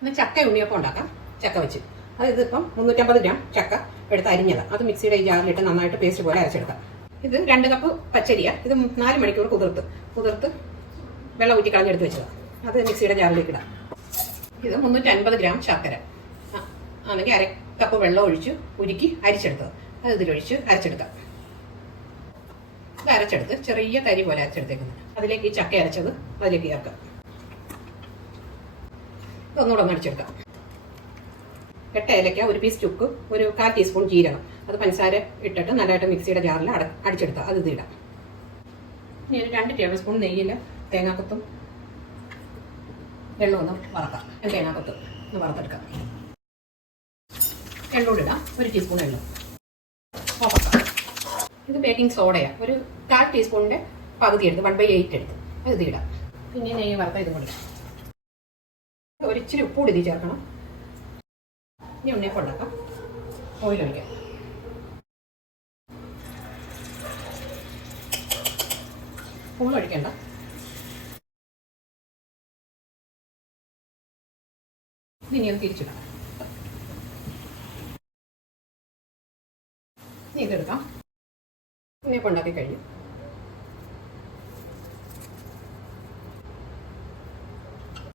ഇന്ന് ചക്ക ഉണ്ണിയപ്പം ഉണ്ടാക്കാം. ചക്ക വെച്ച്. അത് ഇതിപ്പം മുന്നൂറ്റമ്പത് ഗ്രാം ചക്ക എടുത്ത് അരിഞ്ഞത്. അത് മിക്സിയുടെ ഈ ജാറിലിട്ട് നന്നായിട്ട് പേസ്റ്റ് പോലെ അരച്ചെടുക്കാം. ഇത് രണ്ട് കപ്പ് പച്ചരിയ. ഇത് നാല് മണിക്കൂർ കുതിർത്ത്. കുതിർത്ത് വെള്ളം ഊറ്റി കളഞ്ഞെടുത്ത് വെച്ചത്. അത് മിക്സിയുടെ ജാറിലേക്ക് ഇടാം. ഇത് മുന്നൂറ്റി അൻപത് ഗ്രാം ശർക്കര. ആണെങ്കിൽ അര കപ്പ് വെള്ളം ഒഴിച്ച് ഉരുക്കി അരിച്ചെടുത്തത്. അത് ഇതിലൊഴിച്ച് അരച്ചെടുക്കാം. ഇത് അരച്ചെടുത്ത് ചെറിയ തരി പോലെ അരച്ചെടുത്തേക്കുന്നത് അതിലേക്ക് ഈ ചക്ക അരച്ചത് അതിലേക്ക് ചേർക്കാം. ഇതൊന്നുകൂടെ ഒന്ന് അടിച്ചെടുക്കാം. എട്ട് ഏലക്ക ഒരു പീസ് ചുക്ക് ഒരു കാൽ ടീസ്പൂൺ ജീരകം. അത് പഞ്ചസാര ഇട്ടിട്ട് നല്ലതായിട്ട് മിക്സിയുടെ ജാറിൽ അട അടിച്ചെടുക്കുക അത് ഇതിടാം ഇനി ഒരു രണ്ട് ടേബിൾ സ്പൂൺ നെയ്യിൽ തേങ്ങാക്കൊത്തും വെള്ളം ഒന്ന് വറക്കാം. തേങ്ങാക്കൊത്ത് ഒന്ന് വറുത്തെടുക്കാം. എണ്ണൂടെ ഇടാം. ഒരു ടീസ്പൂൺ ഓഫാക്കാം ഇത് ബേക്കിംഗ് സോഡയാണ് ഒരു കാൽ ടീസ്പൂണിന്റെ പകുതി എടുത്ത് വൺ ബൈ എയ്റ്റ് എടുത്ത്. അത് ഇതിടാം പിന്നെ നെയ്യ് വറുത്ത ഇതും കൂടി ഇടാം. ഒരിച്ചിരി ഉപ്പ് കൂടി ചേർക്കണം. ഇനി ഉണ്ണിയപ്പം ഉണ്ടാക്കാം. ഓയിൽ ഒഴിക്കാം. ഒഴിക്കണ്ട. ഇനി ഒന്ന് തിരിച്ചിടാം ഇനി ഇതെടുക്കാം. ഉണ്ണിയപ്പം ഉണ്ടാക്കി കഴിഞ്ഞു.